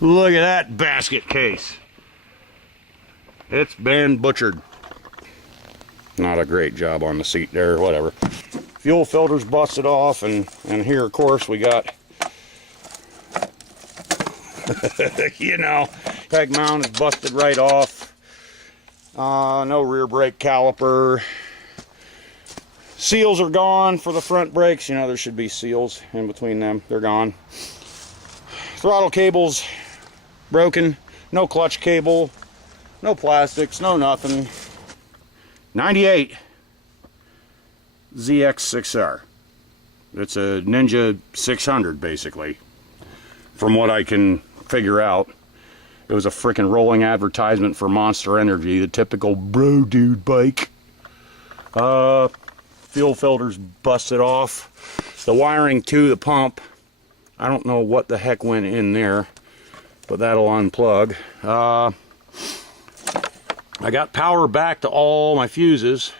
Look at that basket case. It's been butchered. Not a great job on the seat there, whatever. Fuel filter's busted off, and here, of course, we got, you know, head mount is busted right off. No rear brake caliper. Seals are gone for the front brakes. You know, there should be seals in between them. They're gone. Throttle cable's broken. No clutch cable. No plastics. No nothing. 98 ZX6R. It's a Ninja 600, basically. From what I can figure out. It was a freaking rolling advertisement for Monster Energy, the typical bro dude bike. Fuel filter's busted off. The wiring to the pump, I don't know what the heck went in there, but that'll unplug. I got power back to all my fuses.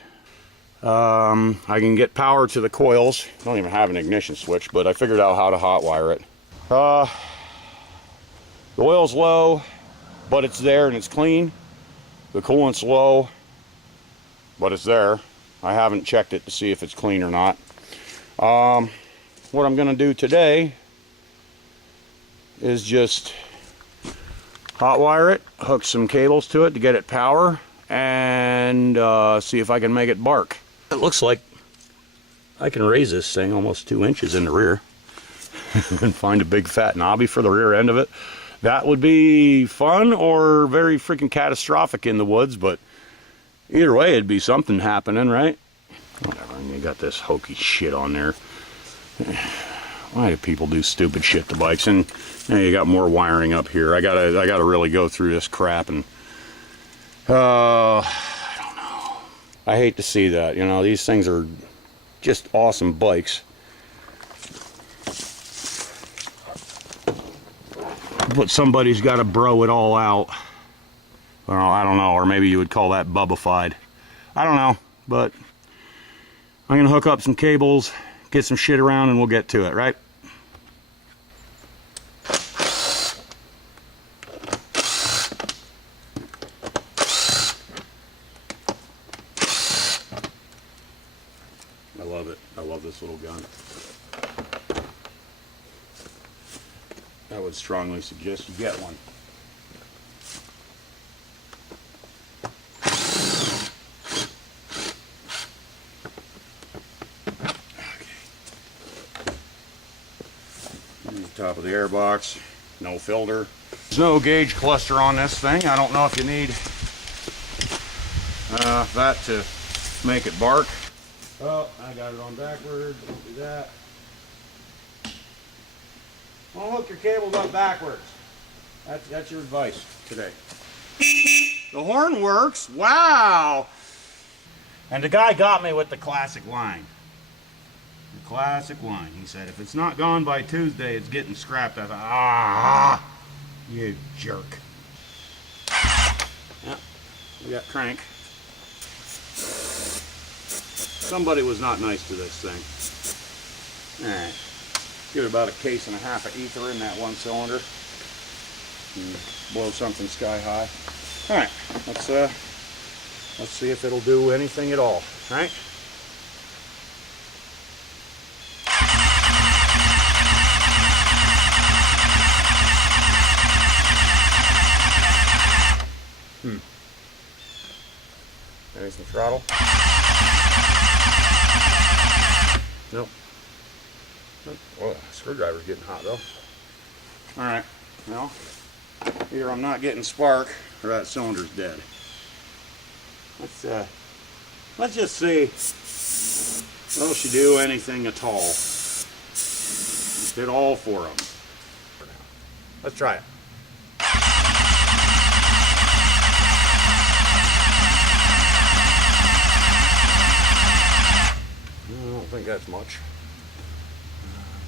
I can get power to the coils. I don't even have an ignition switch, but I figured out how to hotwire it. The oil's low, but it's there and it's clean. The coolant's low, but it's there. I haven't checked it to see if it's clean or not. What I'm going to do today is just hotwire it, hook some cables to it to get it power, and see if I can make it bark. It looks like I can raise this thing almost 2 inches in the rear and find a big fat knobby for the rear end of it. That would be fun or very freaking catastrophic in the woods, but either way it'd be something happening, right? Whatever, and you got this hokey shit on there. Why do people do stupid shit to bikes? And you got more wiring up here. I gotta really go through this crap, and I don't know. I hate to see that. You know, these things are just awesome bikes, but somebody's got to bro it all out. Well, I don't know, or maybe you would call that bubbified. I don't know, but I'm gonna hook up some cables, get some shit around, and we'll get to it, right? I love it. I love this little gun. I would strongly suggest you get one. Top of the airbox, no filter. There's no gauge cluster on this thing. I don't know if you need that to make it bark. Oh, I got it on backwards. Don't do that. Don't hook your cables up backwards. That's your advice today. The horn works. Wow. And the guy got me with the classic line. The classic line. He said, if it's not gone by Tuesday, it's getting scrapped. I thought, ah, you jerk. Yep, we got crank. Somebody was not nice to this thing. Alright, give it about a case and a half of ether in that one cylinder. And blow something sky high. Alright, let's see if it'll do anything at all. Alright? There's the throttle. Nope. Well, screwdriver's getting hot though. Alright, well, either I'm not getting spark or that cylinder's dead. Let's just see. Will she do anything at all? Did all four of them. Let's try it. I don't think that's much.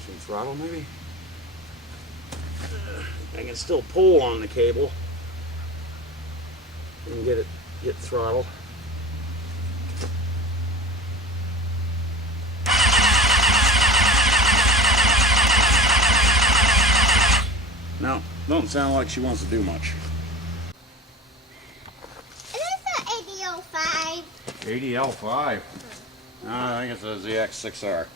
Some throttle maybe? I can still pull on the cable and get throttle. No, don't sound like she wants to do much. Is this an ADL5? ADL5? No, I think it's a ZX6R.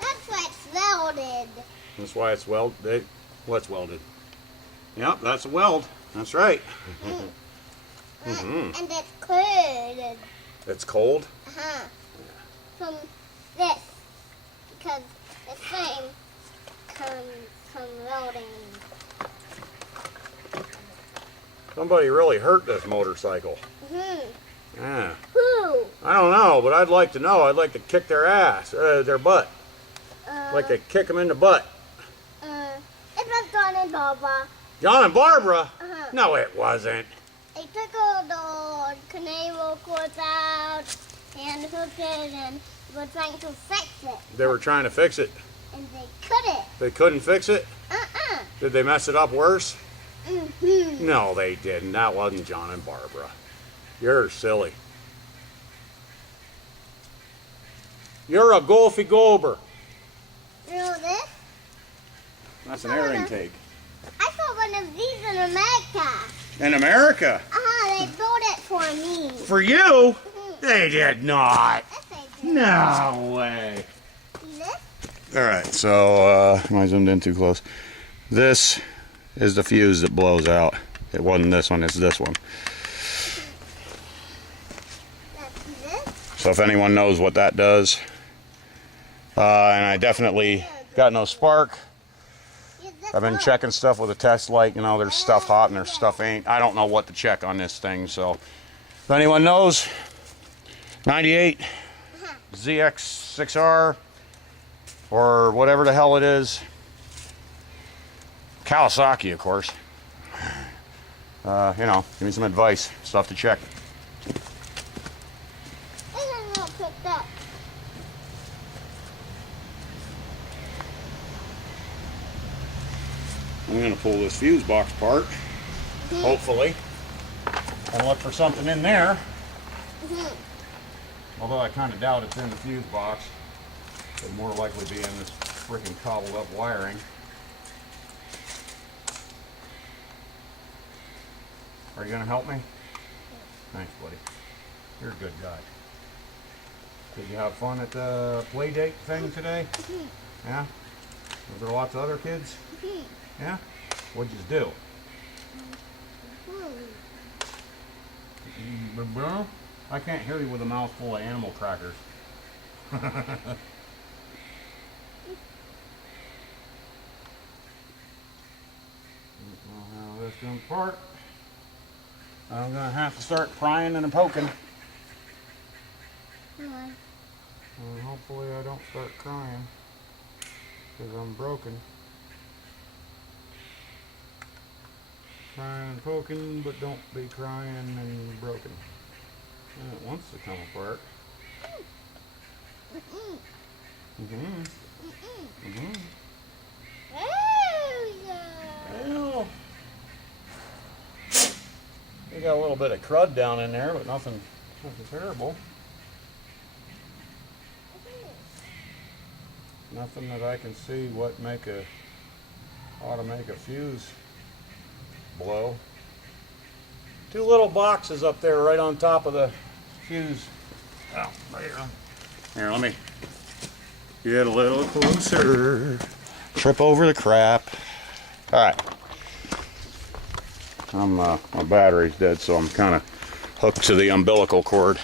That's why it's welded. That's why it's welded. What's welded? Yep, that's a weld. That's right. And it's cold. It's cold? Uh-huh. From this. Because the thing comes from welding. Somebody really hurt this motorcycle. Yeah. Who? I don't know, but I'd like to know. I'd like to kick their ass, their butt. I'd like to kick them in the butt. It was John and Barbara. John and Barbara? Uh-huh. No, it wasn't. They took all the cable cords out and hooked it and were trying to fix it. They were trying to fix it. And they couldn't. They couldn't fix it? Did they mess it up worse? Mm-hmm. No, they didn't. That wasn't John and Barbara. You're silly. You're a golfy gober. You know this? That's an air intake. I saw one of these in America. In America? They built it for me. For you? They did not. Yes, they did. No way. See this? Alright, so am I zoomed in too close? This is the fuse that blows out. It wasn't this one, it's this one. See this? So if anyone knows what that does, and I definitely got no spark. I've been checking stuff with a test light, you know, there's stuff hot and there's stuff ain't. I don't know what to check on this thing, so if anyone knows, 98 ZX6R or whatever the hell it is, Kawasaki, of course. You know, give me some advice, stuff to check. It's not picked up. I'm going to pull this fuse box apart, hopefully, and look for something in there. Although I kind of doubt it's in the fuse box. It'd more likely be in this freaking cobbled up wiring. Are you going to help me? Thanks, buddy. You're a good guy. Did you have fun at the play date thing today? Yeah? Was there lots of other kids? Yeah? What'd you do? I can't hear you with a mouthful of animal crackers. I don't know how this is going to part. I'm going to have to start prying and poking. And hopefully I don't start crying because I'm broken. Crying and poking, but don't be crying and broken. And it wants to come apart. Well, you got a little bit of crud down in there, but nothing terrible. Nothing that I can see what ought to make a fuse blow. Two little boxes up there right on top of the fuse. Oh, right here. Here, let me get a little closer. Trip over the crap. Alright. My battery's dead, so I'm kind of hooked to the umbilical cord.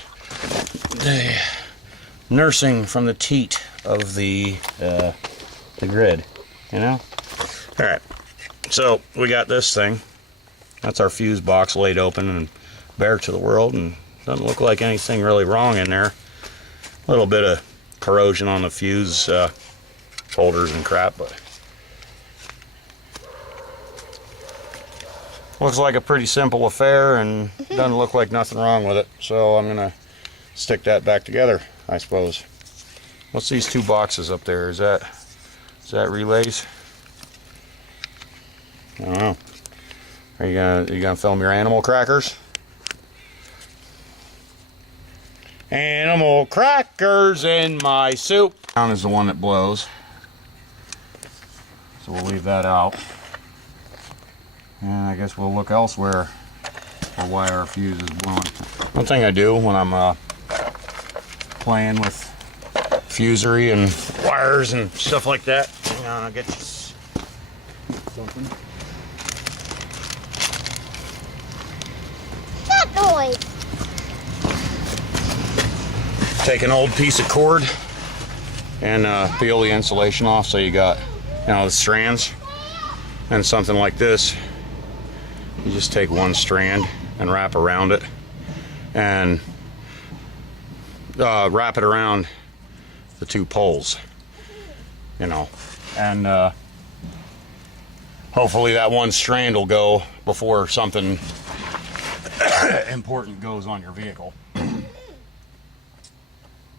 Nursing from the teat of the grid, you know? Alright, so we got this thing. That's our fuse box laid open and bare to the world, and doesn't look like anything really wrong in there. A little bit of corrosion on the fuse holders and crap, but looks like a pretty simple affair and doesn't look like nothing wrong with it. So I'm gonna stick that back together, I suppose. What's these two boxes up there? Is that relays? I don't know. Are you gonna film your animal crackers? Animal crackers in my soup. Down is the one that blows, so we'll leave that out. And I guess we'll look elsewhere for why our fuse is blowing. One thing I do when I'm playing with fusery and wires and stuff like that. Hang on, I'll get you something. That noise. Take an old piece of cord and peel the insulation off so you got, you know, the strands. And something like this, you just take one strand and wrap around it, and wrap it around the two poles, you know, and hopefully that one strand will go before something important goes on your vehicle.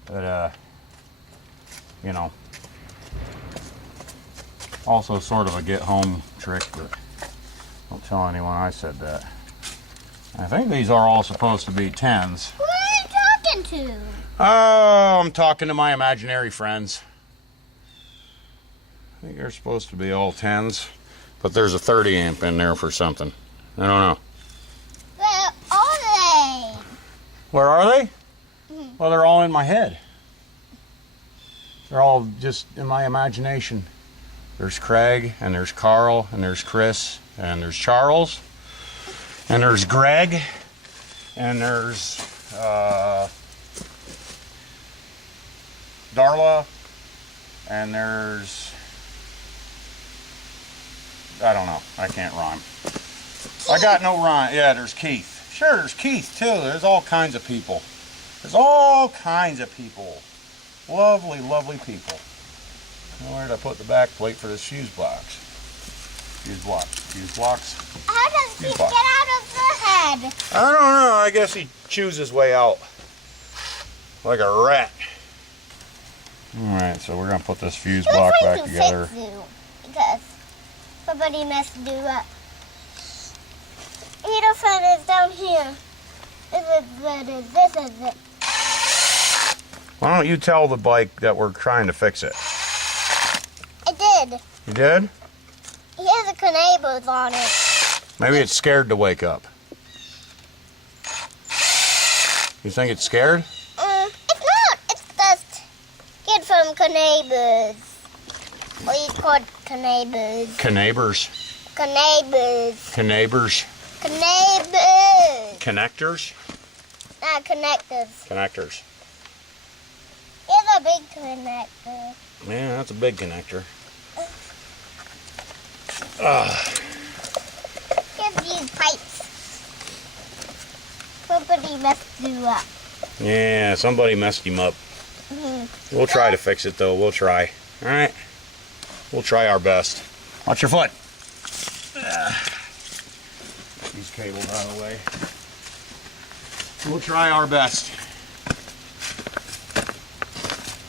But you know, also sort of a get home trick, but don't tell anyone I said that. I think these are all supposed to be 10s. Who are you talking to? Oh, I'm talking to my imaginary friends. I think they're supposed to be all 10s, but there's a 30 amp in there for something. I don't know. Where are they? Where are they? Well, they're all in my head. They're all just in my imagination. There's Craig, and there's Carl, and there's Chris, and there's Charles, and there's Greg, and there's Darla, and there's, I don't know, I can't rhyme. I got no rhyme. Yeah, there's Keith. Sure, there's Keith too. There's all kinds of people. There's all kinds of people. Lovely, lovely people. Now, where did I put the back plate for this fuse box? Fuse blocks. Fuse blocks. How does he get out of the head? I don't know. I guess he chews his way out. Like a rat. Alright, so we're going to put this fuse block back together. Fix you, because somebody messed you up. Either friend is down here. This is it. Why don't you tell the bike that we're trying to fix it? I did. You did? He has a canables on it. Maybe it's scared to wake up. You think it's scared? It's not. It's just kid from canables. What is called canables? Canabers. Canables. Canabers. Canables. Connectors? Not connectors. Connectors. Here's a big connector. Yeah, that's a big connector. Here's these pipes. Somebody messed you up. Yeah, somebody messed him up. We'll try to fix it though. We'll try. Alright? We'll try our best. Watch your foot. These cables out of the way. We'll try our best.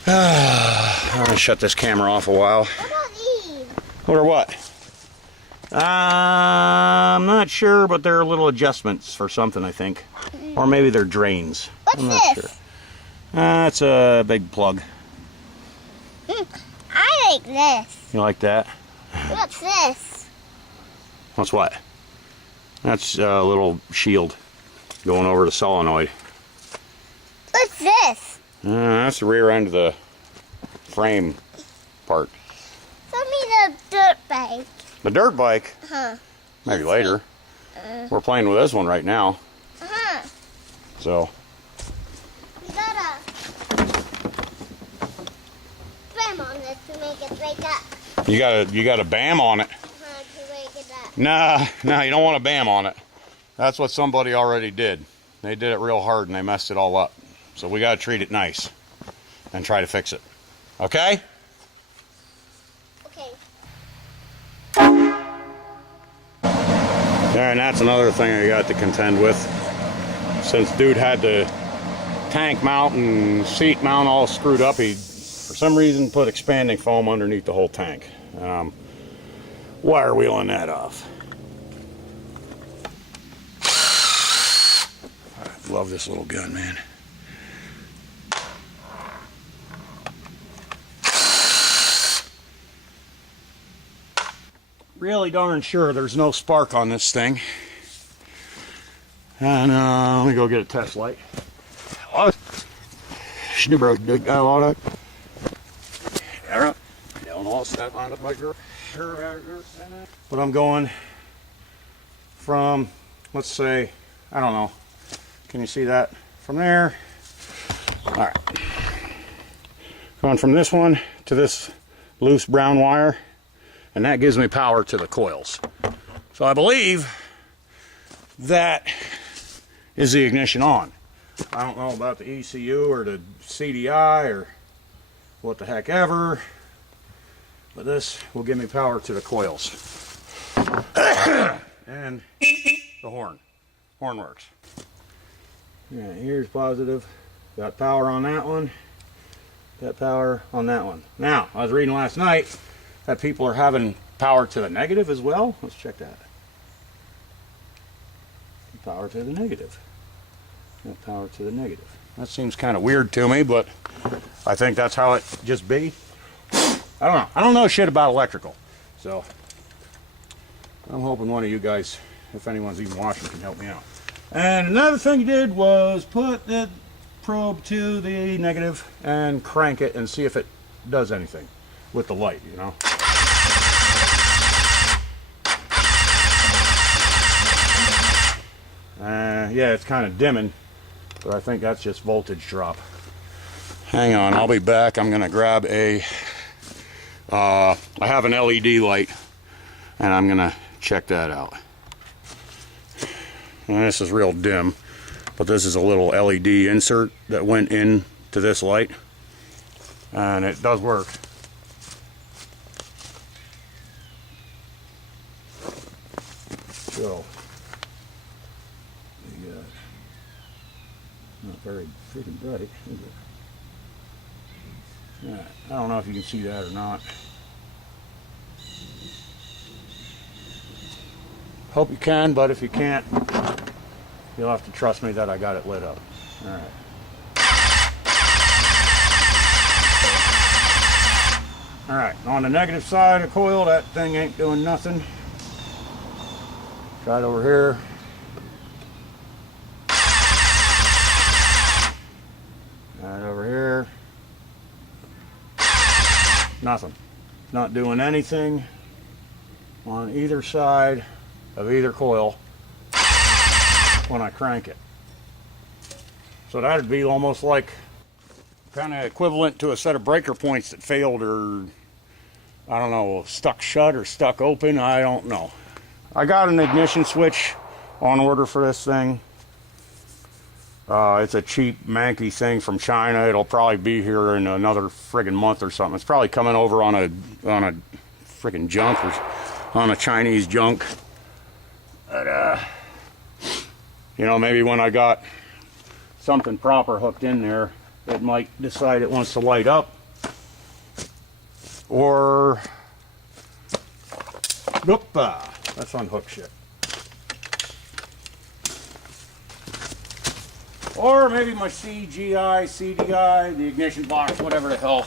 I'm going to shut this camera off a while. What are these? What or what? I'm not sure, but they're little adjustments for something, I think. Or maybe they're drains. What's I'm not this? sure. That's a big plug. I like this. You like that? What's this? What's what? That's a little shield going over the solenoid. What's this? That's the rear end of the frame part. Show me the dirt bike. The dirt bike? Huh. Maybe later. We're playing with this one right now. So. You gotta bam on this to make it wake up. You got to bam on it. To wake it up. Nah, you don't want to bam on it. That's what somebody already did. They did it real hard and they messed it all up. So we got to treat it nice and try to fix it. Okay? Okay. Yeah, and that's another thing I got to contend with. Since dude had the tank mount and seat mount all screwed up, he, for some reason, put expanding foam underneath the whole tank. Wire wheeling that off. I love this little gun, man. really darn sure there's no spark on this thing. And let me go get a test light. But I'm going from, let's say, I don't know, can you see that from there? All right, going from this one to this loose brown wire, and that gives me power to the coils. So I believe that is the ignition on. I don't know about the ECU or the CDI or what the heck ever, but this will give me power to the coils. And the horn works. Yeah, here's positive. Got power on that one. Got power on that one. Now, I was reading last night that people are having power to the negative as well. Let's check that. Power to the negative. Got power to the negative. That seems kind of weird to me, but I think that's how it just be. I don't know. I don't know shit about electrical. So I'm hoping one of you guys, if anyone's even watching, can help me out. And another thing he did was put the probe to the negative and crank it and see if it does anything with the light, you know. Yeah, it's kind of dimming, but I think that's just voltage drop. Hang on, I'll be back. I'm gonna grab a I have an LED light and I'm gonna check that out. And this is real dim, but this is a little LED insert that went into this light, and it does work. So we got not very freaking bright, is it? Yeah, I don't know if you can see that or not. Hope you can, but if you can't, you'll have to trust me that I got it lit up. All right. All right, on the negative side of the coil, that thing ain't doing nothing. Try it over here. Right over here. Nothing. Not doing anything on either side of either coil when I crank it. So that'd be almost like kind of equivalent to a set of breaker points that failed, or I don't know, stuck shut or stuck open, I don't know. I got an ignition switch on order for this thing. It's a cheap manky thing from China. It'll probably be here in another friggin' month or something. It's probably coming over on a friggin' junk or on a Chinese junk. But you know, maybe when I got something proper hooked in there, it might decide it wants to light up. Or nope, that's unhooked shit. Or maybe my CGI, CDI, the ignition box, whatever the hell,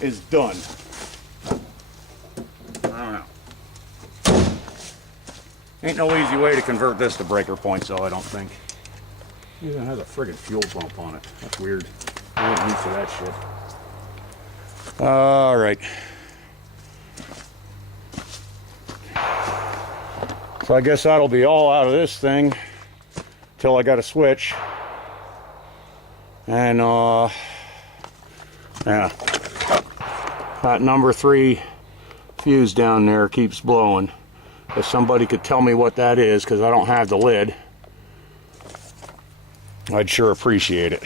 is done. I don't know. Ain't no easy way to convert this to breaker points, though, I don't think. It even has a friggin' fuel pump on it. That's weird. I ain't used to that shit. Alright. So I guess that'll be all out of this thing till I got a switch. And yeah, that number 3 fuse down there keeps blowing. If somebody could tell me what that is, because I don't have the lid, I'd sure appreciate it.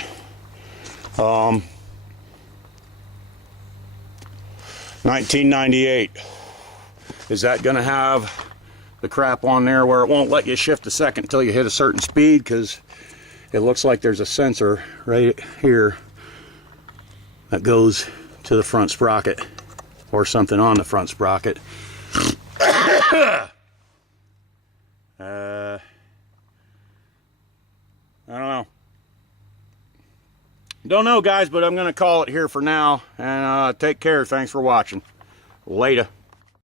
1998. Is that going to have the crap on there where it won't let you shift a second until you hit a certain speed? Because it looks like there's a sensor right here that goes to the front sprocket, or something on the front sprocket. I don't know. Don't know, guys, but I'm going to call it here for now. And take care. Thanks for watching. Later.